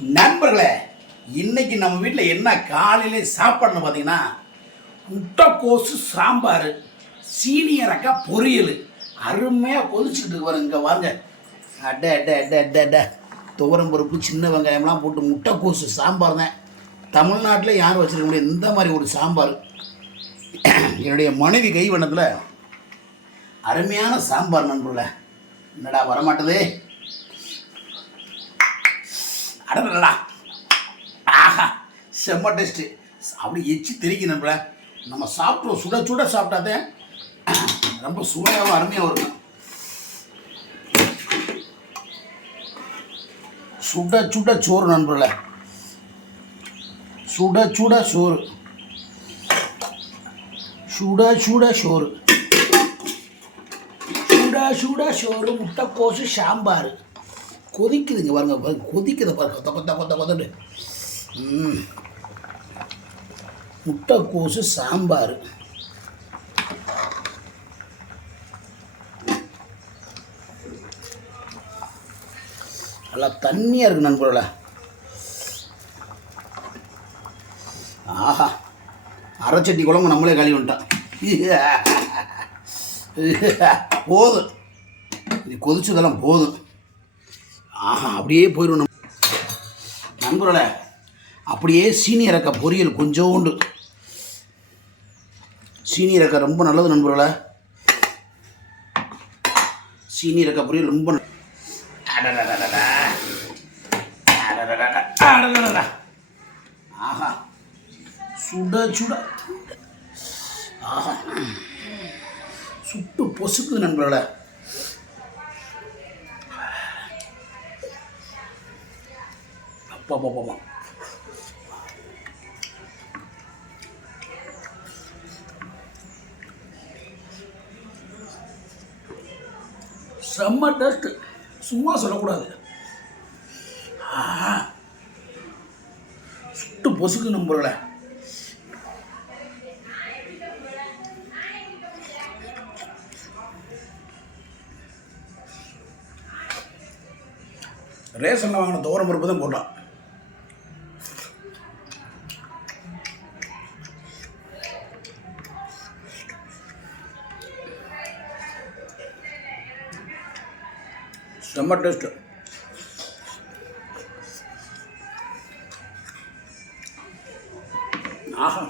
நண்பர்களே இன்னைக்கு நம்ம வீட்டில் என்ன காலையிலே சாப்பாடுன்னு பார்த்தீங்கன்னா முட்டைக்கோசு சாம்பார் சீனியரக்காய் பொரியல். அருமையாக கொதிச்சுக்கிட்டு வரும் இங்கே வாங்க அட அட அட அட அட. துவரம் பருப்பு சின்ன வெங்காயம்லாம் போட்டு முட்டைக்கோசு சாம்பார் தான். தமிழ்நாட்டில் யாரும் வச்சுருக்க முடியாது. இந்த மாதிரி ஒரு சாம்பார். என்னுடைய மனைவி கைவண்ணத்தில் அருமையான சாம்பார் நண்பர்களே. என்னடா வரமாட்டதே? அடடா ஆஹா செம்ம டேஸ்ட்டு அப்படி எச்சி தெரிக்க நம்மள. நம்ம சாப்பிட்டோம் சுட சுட சாப்பிட்டாதே. ரொம்ப சுவையாகவும் அருமையாகவும் இருக்கும். சுட சுட சோறு நண்பர்கள. சுட சுட சோறு. சுட சுட சோறு. சுட சுட சோறு முட்டைக்கோசு சாம்பார். கொதிக்குதுங்க பாருங்க கொதிக்குது பாருங்க. கொத்த கொத்த கொத்த கொத்தட்டு ம். முட்டைக்கோசு சாம்பார். நல்லா தண்ணியாக இருக்கு நண்பர்களா. ஆஹா. அரைச்சட்டி குழம்பு நம்மளே கழுவி வந்துட்டோம். போதும். இது கொதிச்சதெல்லாம் போதும். ஆஹா அப்படியே போயிடும் நம்ம. நண்பர்களே அப்படியே சீனி அக்கா பொரியல் கொஞ்சோண்டு. சீனி இறக்க ரொம்ப நல்லது நண்பர்களே. சீனி அக்கா பொரியல் ரொம்ப ஆஹா சுட சுட. ஆஹா. சுட்டு பொசுக்குது நண்பர்களே. போ போ போ செம்ம டேஸ்ட்டு சும்மா சொல்லக்கூடாது. சுட்டு பொசுக்கு நம்புறல ரேஷனில் வாங்கின துவரம் பருப்பு தான் போட்டான். செம்ம டேஸ்ட்டு. ஆஹா.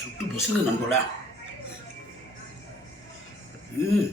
சுட்டு பொசுங்க நண்பர்களா. ம்.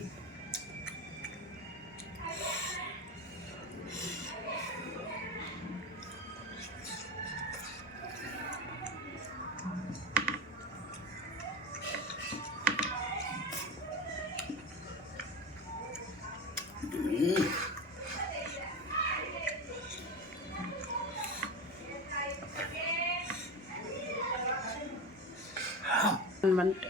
வந்துட்டு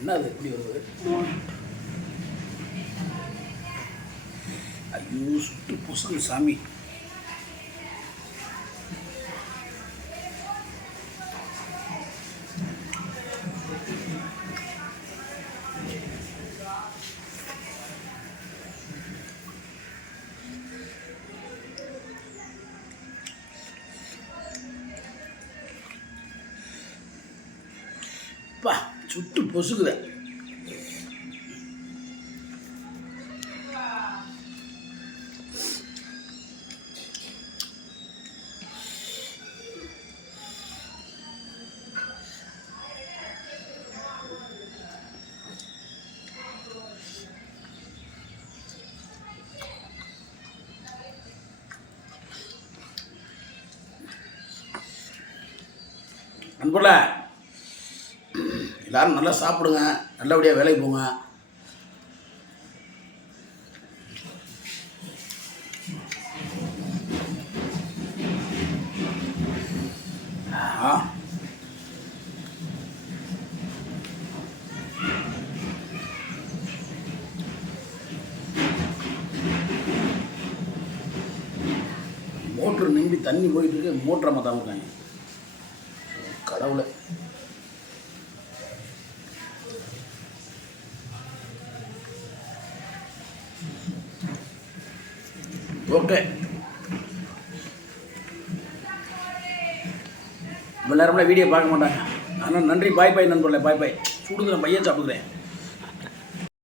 என்ன அது எப்படி வருது ஐயோ சுட்டு பொசுங்க சாமி சுட்டு பொசுக்குதேன் அன்புள்ள எல்லாரும் நல்லா சாப்பிடுங்க நல்லபடியாக வேலைக்கு போங்க. மோட்ரு நிம்பி தண்ணி போயிட்டு இருக்கு மோட்டரை மாற்றாமல் இருக்காங்க கடவுளை. ஓகே. இவ்வளோ நேரம்லாம் வீடியோ பார்க்க மாட்டாங்க. ஆனால் நன்றி பாய் பாய் நண்பர்களே பாய் பாய் சுடுது பையன் சாப்பிடுறேன்